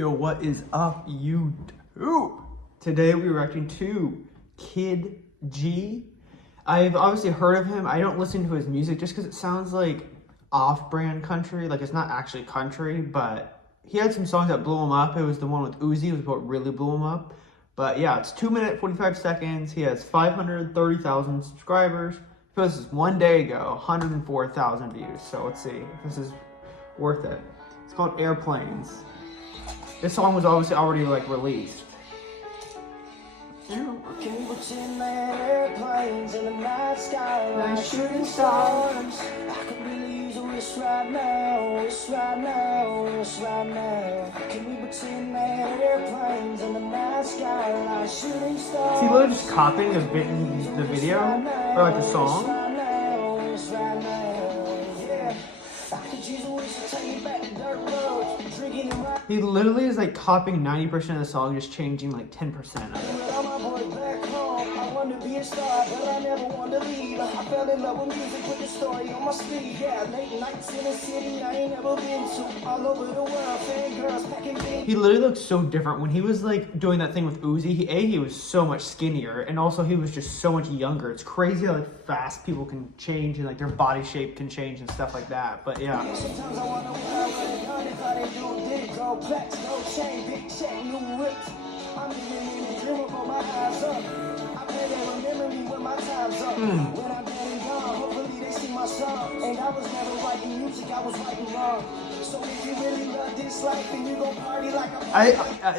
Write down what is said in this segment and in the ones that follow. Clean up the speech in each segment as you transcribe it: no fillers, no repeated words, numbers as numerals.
Yo, what is up, YouTube? Today we're reacting to Kid G. I've obviously heard of him. I don't listen to his music just because it sounds like off-brand country. Like, it's not actually country, but he had some songs that blew him up. It was the one with Uzi, was what really blew him up. But yeah, it's 2 minutes, 45 seconds. He has 530,000 subscribers. This is 1 day ago, 104,000 views. So let's see if this is worth it. It's called Airplanes. This song was obviously already like released. Can we pretend that airplanes in the night sky like shooting stars? I could really use a wish right now, wish right now, wish right now. Can we pretend that airplanes in the night sky like shooting stars? Is he literally just copying the video or like the song? He literally is like copying 90% of the song, just changing like 10% of it. He literally looks so different. When he was like doing that thing with Uzi, he was so much skinnier, and also he was just so much younger. It's crazy how like fast people can change and like their body shape can change and stuff like that. But yeah.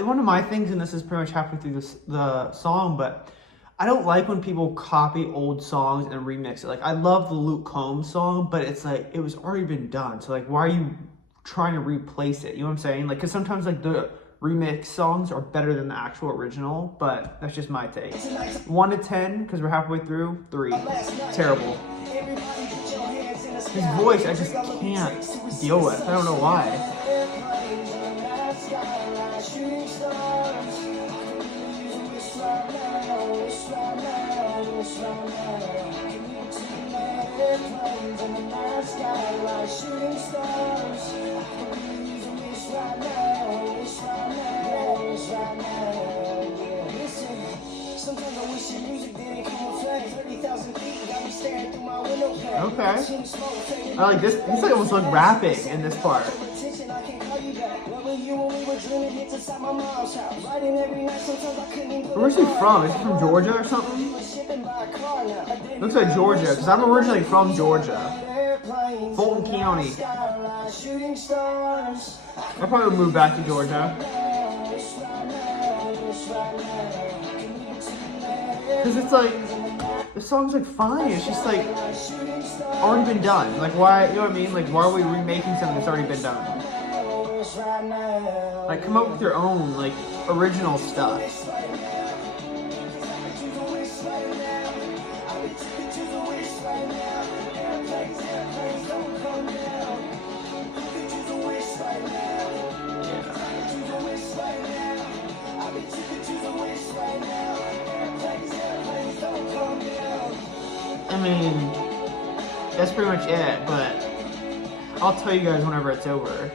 One of my things, and this is pretty much halfway through the song, but I don't like when people copy old songs and remix it. Like, I love the Luke Combs song, but it's like, it was already been done. So like, why are you trying to replace it? You know what I'm saying? Like, because sometimes like the remix songs are better than the actual original, but that's just my take. 1 to 10, because we're halfway through. 3. Terrible. His voice, I just can't deal with. I don't know why. Okay. I like this. He's like almost like rapping in this part. Where's he from? Is he from Georgia or something? Looks like Georgia, because I'm originally from Georgia. Fulton County. I'll probably move back to Georgia. Because it's like, the song's like fine. It's just like already been done. Like, why, you know what I mean? Like, why are we remaking something that's already been done? Like, come up with your own like original stuff. I mean, that's pretty much it, but I'll tell you guys whenever it's over.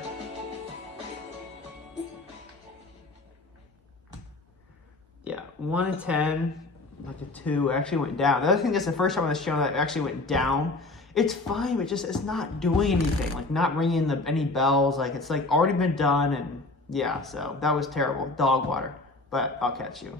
Yeah, 1 to 10, like a 2, actually went down. The other thing, that's the first time on this channel that actually went down. It's fine, but just, it's not doing anything, like not ringing any bells, like it's like already been done, and yeah, so that was terrible. Dog water, but I'll catch you.